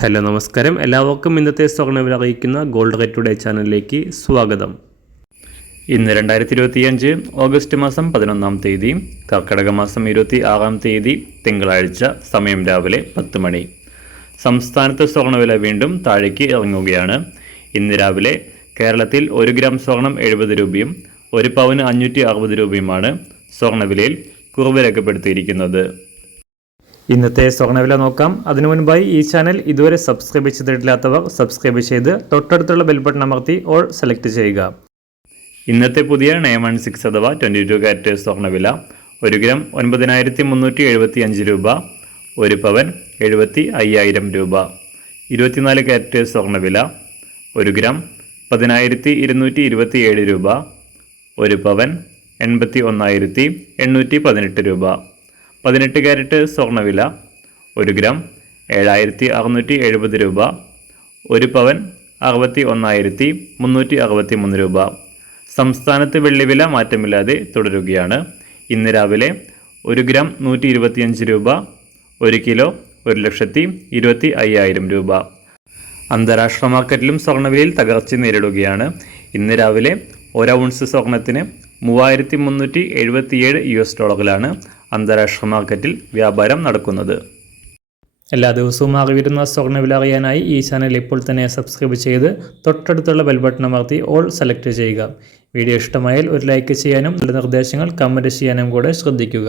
Hello നമസ്കാരം, എല്ലാവർക്കും ഇന്നത്തെ സ്വർണ്ണവില അറിയിക്കുന്ന ഗോൾഡ് റേറ്റ് ടുഡേ ചാനലിലേക്ക് സ്വാഗതം. ഇന്ന് 2025 ഓഗസ്റ്റ് മാസം 11 തീയതി, കർക്കിടക മാസം 26 തിങ്കളാഴ്ച. സമയം രാവിലെ 10 മണി. സംസ്ഥാനത്ത് സ്വർണ്ണവില വീണ്ടും താഴേക്ക് ഇറങ്ങുകയാണ്. ഇന്ന് രാവിലെ കേരളത്തിൽ 1 ഗ്രാം സ്വർണം 70 രൂപയും 1 പവന് 560 രൂപയുമാണ് സ്വർണ്ണവിലയിൽ കുറവ് രേഖപ്പെടുത്തിയിരിക്കുന്നത്. ഇന്നത്തെ സ്വർണ്ണവില നോക്കാം. അതിനു മുൻപായി ഈ ചാനൽ ഇതുവരെ സബ്സ്ക്രൈബ് ചെയ്തിട്ടില്ലാത്തവർ സബ്സ്ക്രൈബ് ചെയ്ത് തൊട്ടടുത്തുള്ള ബെൽ ബട്ടൺ അമർത്തി ഓൾ സെലക്ട് ചെയ്യുക. ഇന്നത്തെ പുതിയ 916 അഥവാ 22 കാരറ്റ് സ്വർണ്ണവില 1 ഗ്രാം 9375 രൂപ, 1 പവൻ 75,000 രൂപ. 24 കാരറ്റ് സ്വർണ്ണവില 1 ഗ്രാം 10,227 രൂപ, 1 പവൻ 81,818 രൂപ. 18 കാരറ്റ് സ്വർണ്ണവില 1 ഗ്രാം 7,670 രൂപ, 1 പവൻ 61,363 രൂപ. സംസ്ഥാനത്ത് വെള്ളിവില മാറ്റമില്ലാതെ തുടരുകയാണ്. ഇന്ന് രാവിലെ 1 ഗ്രാം 125 രൂപ, 1 കിലോ 1,25,000 രൂപ. അന്താരാഷ്ട്ര മാർക്കറ്റിലും സ്വർണ്ണവിലയിൽ തകർച്ച നേരിടുകയാണ്. ഇന്ന് രാവിലെ 1 ഔൺസ് സ്വർണത്തിന് $3,377 അന്താരാഷ്ട്ര മാർക്കറ്റിൽ വ്യാപാരം നടക്കുന്നത്. എല്ലാ ദിവസവും അറിവിരുന്ന സ്വർണ്ണവില അറിയാനായി ഈ ചാനൽ ഇപ്പോൾ തന്നെ സബ്സ്ക്രൈബ് ചെയ്ത് തൊട്ടടുത്തുള്ള ബെൽ ബട്ടൺ അമർത്തി ഓൾ സെലക്ട് ചെയ്യുക. വീഡിയോ ഇഷ്ടമായാൽ ഒരു ലൈക്ക് ചെയ്യാനും നല്ല നിർദ്ദേശങ്ങൾ കമൻറ്റ് ചെയ്യാനും കൂടെ ശ്രദ്ധിക്കുക.